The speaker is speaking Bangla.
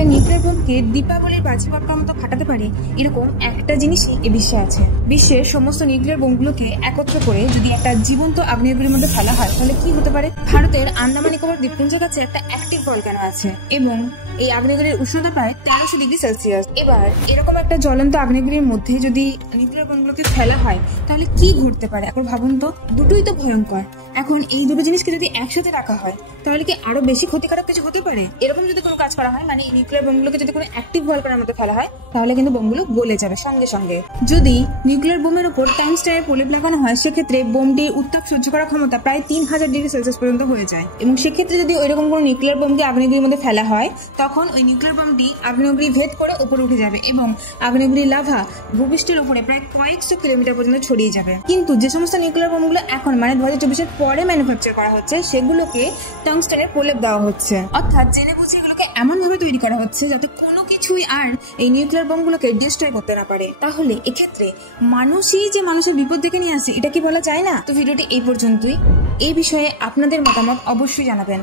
একটা নিউক্লিয়ার বোমকে দীপাবলির বাজি পটকার মতো ফাটাতে পারে এরকম একটা জিনিসই এ বিশ্বে আছে। বিশ্বের সমস্ত নিউক্লিয়ার বোমগুলোকে একত্র করে যদি একটা জীবন্ত আগ্নেয়গিরির মধ্যে ফেলা হয় তাহলে কি হতে পারে? ভারতের আন্দামান নিকোবর দ্বীপপুঞ্জের কাছে একটা অ্যাক্টিভ ভলকানো আছে এবং এই আগ্নেয়গিরির উষ্ণতা প্রায় 1300 ডিগ্রি সেলসিয়াস। এবার এরকম একটা জ্বলন্ত আগ্নেয়গিরির মধ্যে যদি নিউক্লিয়ার বোমগুলোকে ফেলা হয় তাহলে কি ঘটতে পারে? এখন ভাবুন তো, দুটোই তো ভয়ঙ্কর। এখন এই দুটো জিনিসকে যদি একসাথে রাখা হয় তাহলে কি আরো বেশি ক্ষতিকারক কিছু হতে পারে? এরকম যদি কোনো কাজ করা হয়, মানে এই নিউক্লিয়ার বোমগুলোকে যদি কোনো অ্যাক্টিভ ভলকানোর মধ্যে ফেলা হয় তাহলে কিন্তু বোমগুলো গলে যাবে সঙ্গে সঙ্গে। যদি নিউক্লিয়ার বোমের উপর টাংস্টেনের প্রলেপ লাগানো হয় সেক্ষেত্রে বোমটির উত্তাপ সহ্য করার ক্ষমতা প্রায় 3000 ডিগ্রি সেলসিয়াস পর্যন্ত হয়ে যায় এবং সেক্ষেত্রে যদি ওইরকম কোনো নিউক্লিয়ার বোমকে আগ্নেয়গিরির মধ্যে ফেলা হয় তখন ওই নিউক্লিয়ার বোমটি আগ্নেয়গিরি ভেদ করে উপরে উঠে যাবে এবং আগ্নেয়গিরির লাভা ভূপৃষ্ঠের উপরে প্রায় কয়েকশো কিলোমিটার পর্যন্ত ছড়িয়ে যাবে। কিন্তু যে সমস্ত নিউক্লিয়ার বোমগুলো এখন মানে 2024 পরে ম্যানুফ্যাকচার করা হচ্ছে সেগুলোকে টাংস্টেনের প্রলেপ দেওয়া হচ্ছে, অর্থাৎ জেনে বুঝে এগুলোকে এমন ভাবে তৈরি করা হচ্ছে যাতে কোনো কিছুই আর এই নিউক্লিয়ার বোমগুলোকে ডিস্ট্রয় করতে না পারে। তাহলে এক্ষেত্রে মানুষই যে মানুষের বিপদ ডেকে নিয়ে আসে এটা কি বলা যায় না? তো ভিডিওটি এই পর্যন্তই। এই বিষয়ে আপনাদের মতামত অবশ্যই জানাবেন।